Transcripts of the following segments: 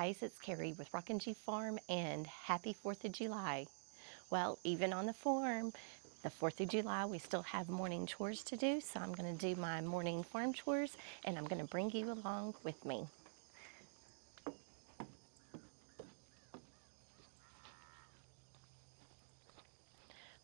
guys, it's Carrie with Rockin G Farm, and happy 4th of July. Well, even on the farm, the 4th of July, we still have morning chores to do, so I'm going to do my morning farm chores, and I'm going to bring you along with me.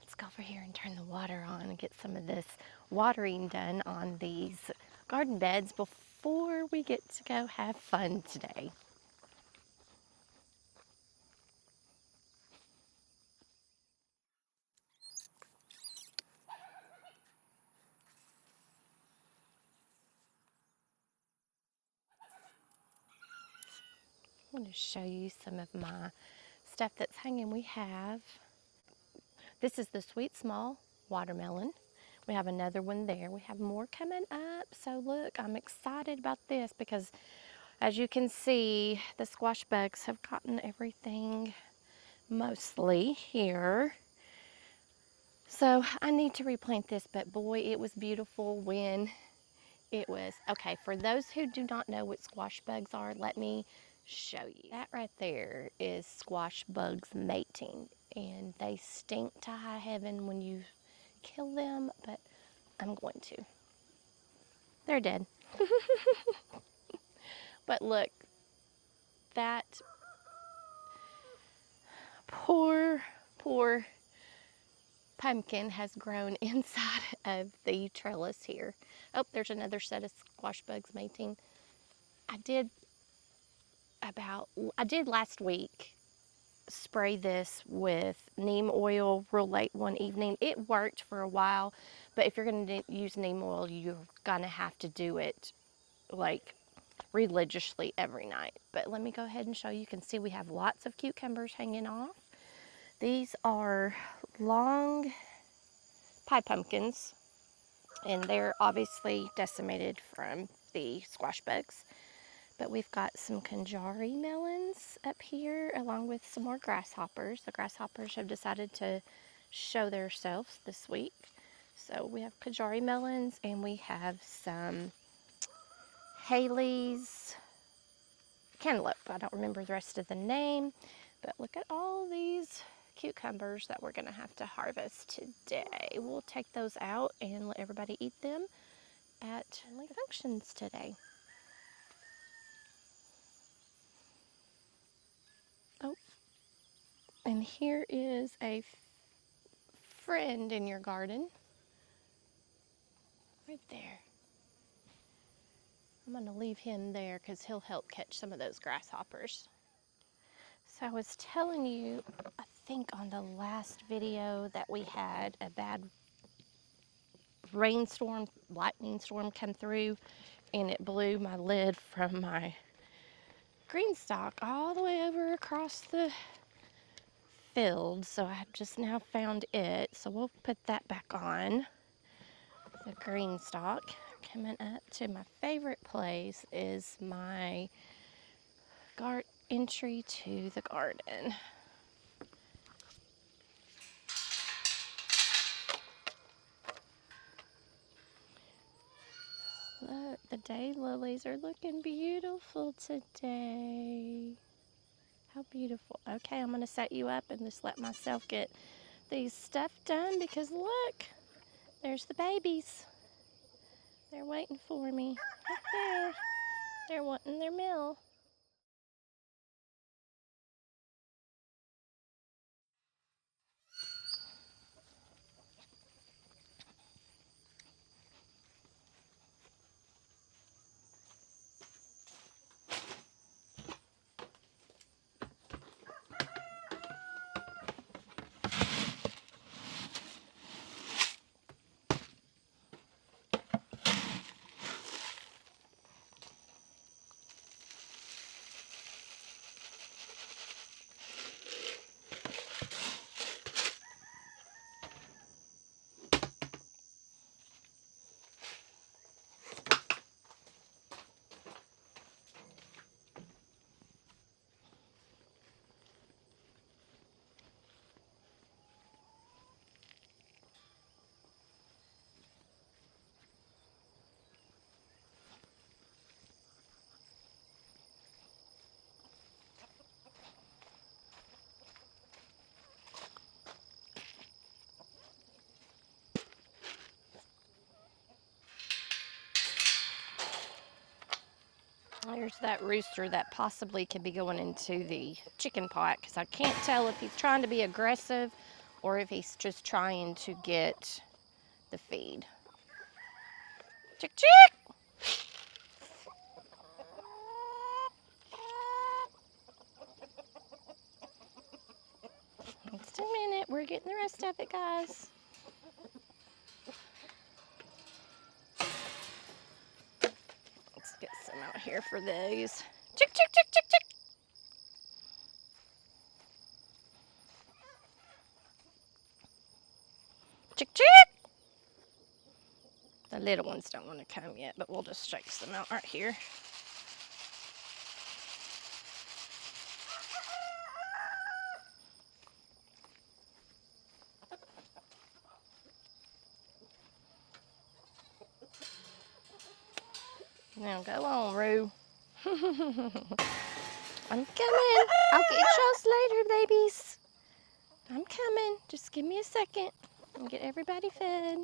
Let's go over here and turn the water on and get some of this watering done on these garden beds before we get to go have fun today. I want to show you some of my stuff that's hanging. This is the sweet small watermelon. We have another one there. We have more coming up. So look, I'm excited about this because as you can see, the squash bugs have gotten everything mostly here. So I need to replant this, but boy, it was beautiful when it was. Okay, for those who do not know what squash bugs are, let me show you. That right there is squash bugs mating, and they stink to high heaven when you kill them, but I'm going to. They're dead. But look, that poor pumpkin has grown inside of the trellis here. Oh, there's another set of squash bugs mating. I did last week spray this with neem oil real late one evening. It worked for a while, but if you're going to use neem oil, you're going to have to do it like religiously every night. But let me go ahead and show you. You can see we have lots of cucumbers hanging off. These are long pie pumpkins, and they're obviously decimated from the squash bugs. But we've got some Kanjari melons up here, along with some more grasshoppers. The grasshoppers have decided to show themselves this week. So we have Kanjari melons, and we have some Haley's cantaloupe. I don't remember the rest of the name, but look at all these cucumbers that we're going to have to harvest today. We'll take those out and let everybody eat them at family functions today. Oh, and here is a friend in your garden. Right there. I'm going to leave him there because he'll help catch some of those grasshoppers. So I was telling you, I think on the last video that we had a bad rainstorm, lightning storm come through, and it blew my lid from my green stalk all the way over across the field. So I just now found it. So we'll put that back on. The green stalk. Coming up to my favorite place is my entry to the garden. Look, the daylilies are looking beautiful today. How beautiful. Okay, I'm going to set you up and just let myself get these stuff done because look, there's the babies. They're waiting for me. Right there. They're wanting their meal. Here's that rooster that possibly could be going into the chicken pot because I can't tell if he's trying to be aggressive or if he's just trying to get the feed. Chick, chick! Just a minute, we're getting the rest of it, guys. Let's get some out here for those. Chick, chick, chick, chick, chick! Chick, chick! The little ones don't want to come yet, but we'll just shake some out right here. Now go on, Roo. I'm coming. I'll get y'all later, babies. I'm coming. Just give me a second and get everybody fed.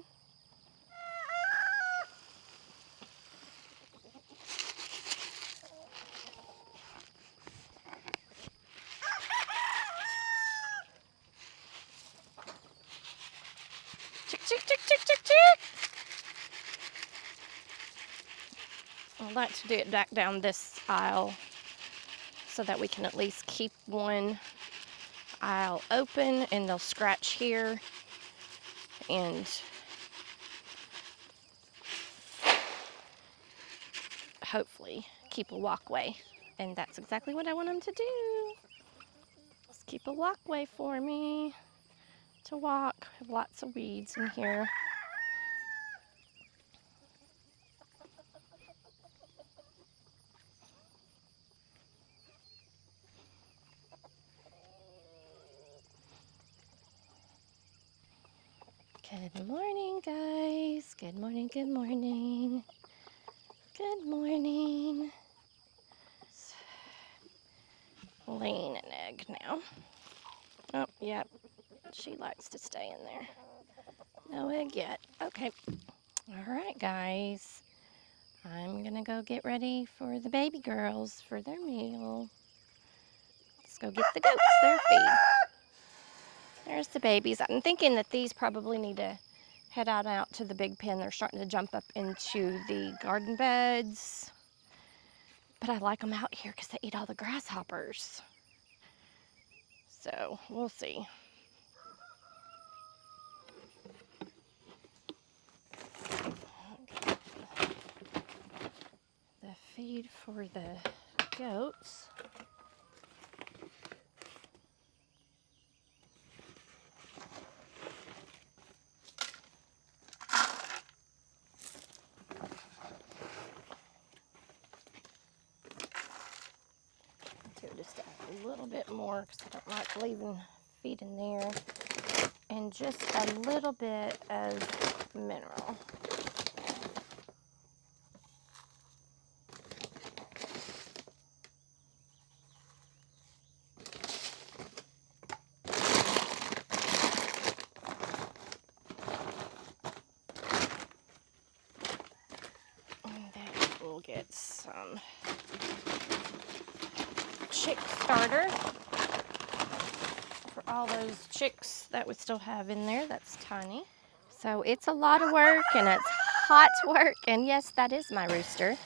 Chick, chick, chick, chick, chick, chick. I'd like to do it back down this aisle so that we can at least keep one aisle open and they'll scratch here and hopefully keep a walkway. And that's exactly what I want them to do. Just keep a walkway for me to walk. I have lots of weeds in here. Good morning, guys. Good morning, good morning. Good morning. Laying an egg now. Oh, yep. She likes to stay in there. No egg yet. Okay. All right, guys. I'm going to go get ready for the baby girls for their meal. Let's go get the goats their feed. There's the babies. I'm thinking that these probably need to head out to the big pen. They're starting to jump up into the garden beds. But I like them out here because they eat all the grasshoppers. So we'll see. The feed for the goats. Just add a little bit more because I don't like leaving feed in there. And just a little bit of mineral. And then we'll get some chick starter for all those chicks that we still have in there. That's tiny. So it's a lot of work and it's hot work. And yes, that is my rooster.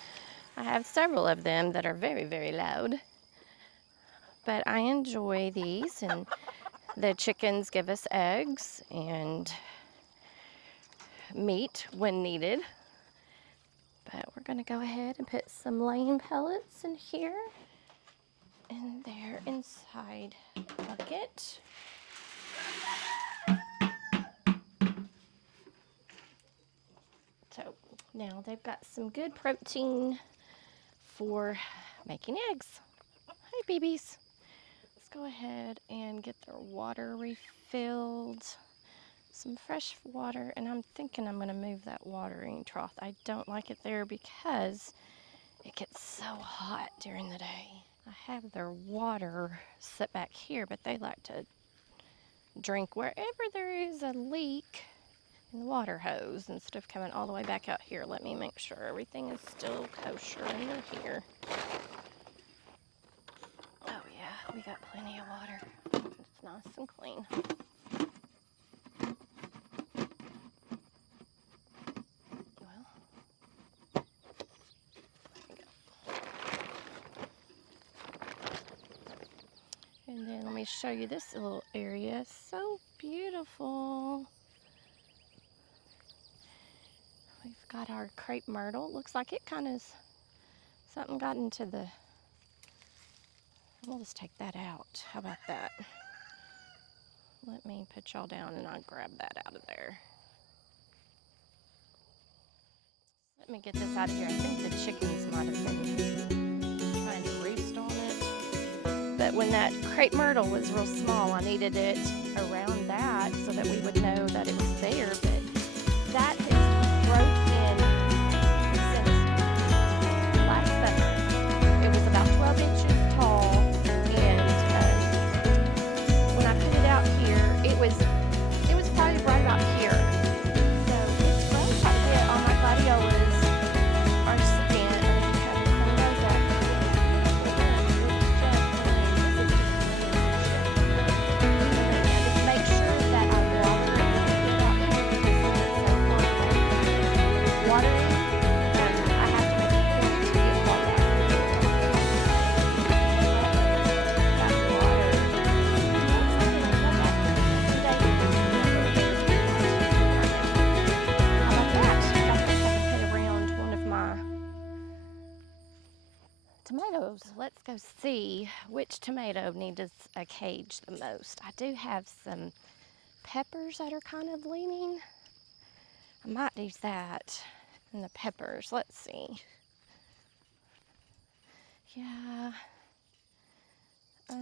I have several of them that are very, very loud. But I enjoy these, and the chickens give us eggs and meat when needed. But we're going to go ahead and put some laying pellets in here. And they're inside the bucket. So now they've got some good protein for making eggs. Hi, babies. Let's go ahead and get their water refilled. Some fresh water, and I'm thinking I'm going to move that watering trough. I don't like it there because it gets so hot during the day. I have their water set back here, but they like to drink wherever there is a leak. in the water hose instead of coming all the way back out here. Let me make sure everything is still kosher under here. Oh yeah, we got plenty of water. It's nice and clean. Well, there we go. And then let me show you this little area. So beautiful. We've got our crepe myrtle. Looks like it kind of, something got into the, we'll just take that out. How about that? Let me put y'all down and I'll grab that out of there. Let me get this out of here. I think the chickens might have been trying to roost on it. But when that crepe myrtle was real small, I needed it around that so that we would know that it was there. But that is broken since last summer. It was about 12 inches tall, and when I put it out here, it was probably right about here. So it's grown quite a bit. All my gladiolas are spent. I need to kind of clean those up. Just make sure that I water it out here because it's so far watering. I have to make a point to get water out here. That water. How about that? I think I can put around one of my tomatoes. Let's go see which tomato needs a cage the most. I do have some peppers that are kind of leaning. I might use that and the peppers. Let's see. Yeah. I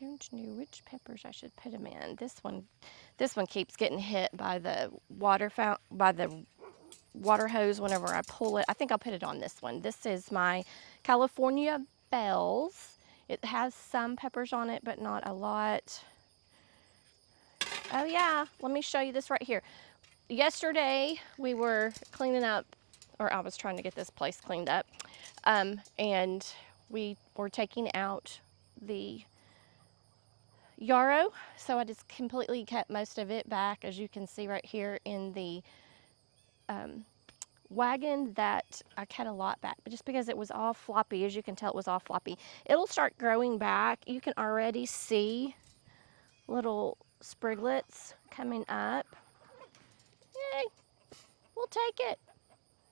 don't know which peppers I should put them in. This one keeps getting hit by the water hose whenever I pull it. I think I'll put it on this one. This is my California Bells. It has some peppers on it, but not a lot. Oh yeah, let me show you this right here. Yesterday we were cleaning up, or I was trying to get this place cleaned up, and we were taking out the yarrow, so I just completely cut most of it back, as you can see right here in the wagon. That I cut a lot back, but just because it was all floppy, as you can tell, it was all floppy. It'll start growing back. You can already see little spriglets coming up. Yay, we'll take it.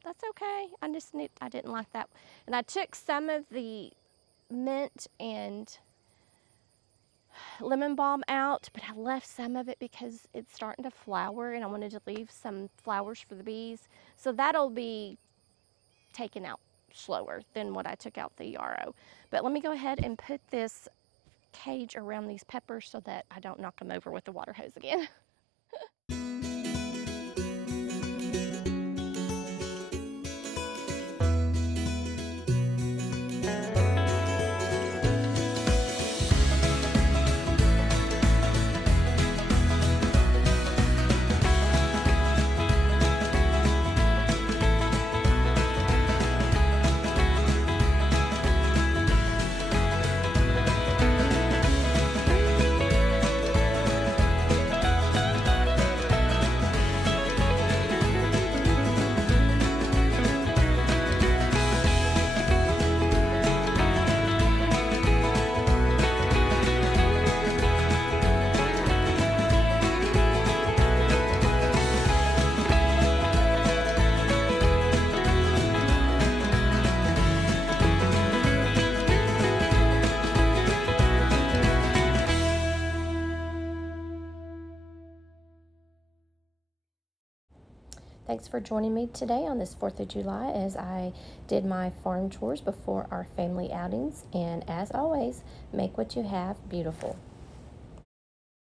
That's okay. I didn't like that. And I took some of the mint and lemon balm out, but I left some of it because it's starting to flower and I wanted to leave some flowers for the bees. So that'll be taken out slower than what I took out the yarrow. But let me go ahead and put this cage around these peppers so that I don't knock them over with the water hose again. Thanks for joining me today on this 4th of July as I did my farm chores before our family outings. And as always, make what you have beautiful.